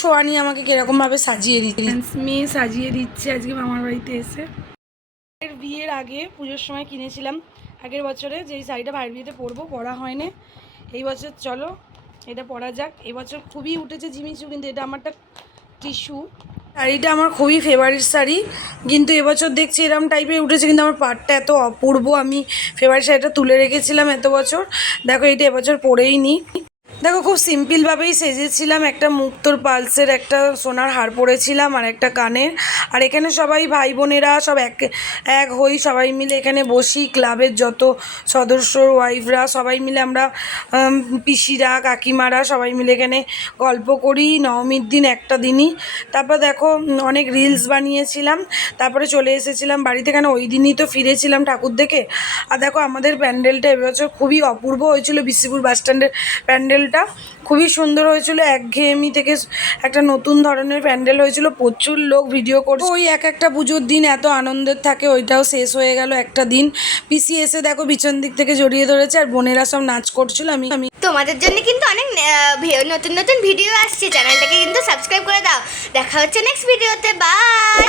সোয়ানি আমাকে কিরকমভাবে সাজিয়ে দিচ্ছে? মেয়ে সাজিয়ে দিচ্ছে আজকে মামার বাড়িতে এসে। এর বিয়ের আগে পুজোর সময় কিনেছিলাম। আগের বছরে যেই শাড়িটা ভাইয়ের বিয়েতে পরবো পরা হয়নি। এই বছর চলো এটা পরা যাক। এবছর খুবই উঠেছে জিমিচু কিন্তু এটা আমারটা টিস্যু। শাড়িটা আমার খুবই ফেভারিট শাড়ি কিন্তু এবছর দেখছি এরম টাইপের উঠেছে কিন্তু আমার পাটটা এত অপূর্ব। আমি ফেভারিট শাড়িটা তুলে রেখেছিলাম এত বছর। দেখো এটা এবছর পরেই নিই দেখো, খুব সিম্পলভাবেই সেজেছিলাম একটা মুক্তোর পালসের একটা সোনার হার পরেছিলাম আর একটা কানের। আর এখানে সবাই ভাই বোনেরা সব এক এক হই সবাই মিলে এখানে বসি। ক্লাবের যত সদস্য, ওয়াইফরা সবাই মিলে আমরা পিসিরা, কাকিমারা সবাই মিলে এখানে গল্প করি। নবমীর দিন একটা দিনই। তারপর দেখো অনেক রিলস বানিয়েছিলাম। তারপরে চলে এসেছিলাম বাড়িতে। কেন ওই দিনই তো ফিরেছিলাম ঠাকুর দেখে। আর দেখো, আমাদের প্যান্ডেলটা এবছর খুবই অপূর্ব হয়েছিল। বিসিপুর বাস স্ট্যান্ডের প্যান্ডেলটা। খুবই সুন্দর হয়েছিল একঘেয়েমি থেকে একটা নতুন ধরনের প্যান্ডেল হয়েছিল প্রচুর লোক ভিডিও করছে। ওই এক একটা পুজোর দিন এত আনন্দের থাকে ওইটাও শেষ হয়ে গেল একটা দিন। পিসি এসে দেখো পিছন দিক থেকে জড়িয়ে ধরেছে আর বোনেরা সব নাচ করছিল আমি আমি তোমাদের জন্য কিন্তু অনেক আহ, ভি- নতুন নতুন ভিডিও আসছে। চ্যানেলটাকে কিন্তু সাবস্ক্রাইব করে দাও। দেখা হচ্ছে নেক্সট ভিডিওতে বাই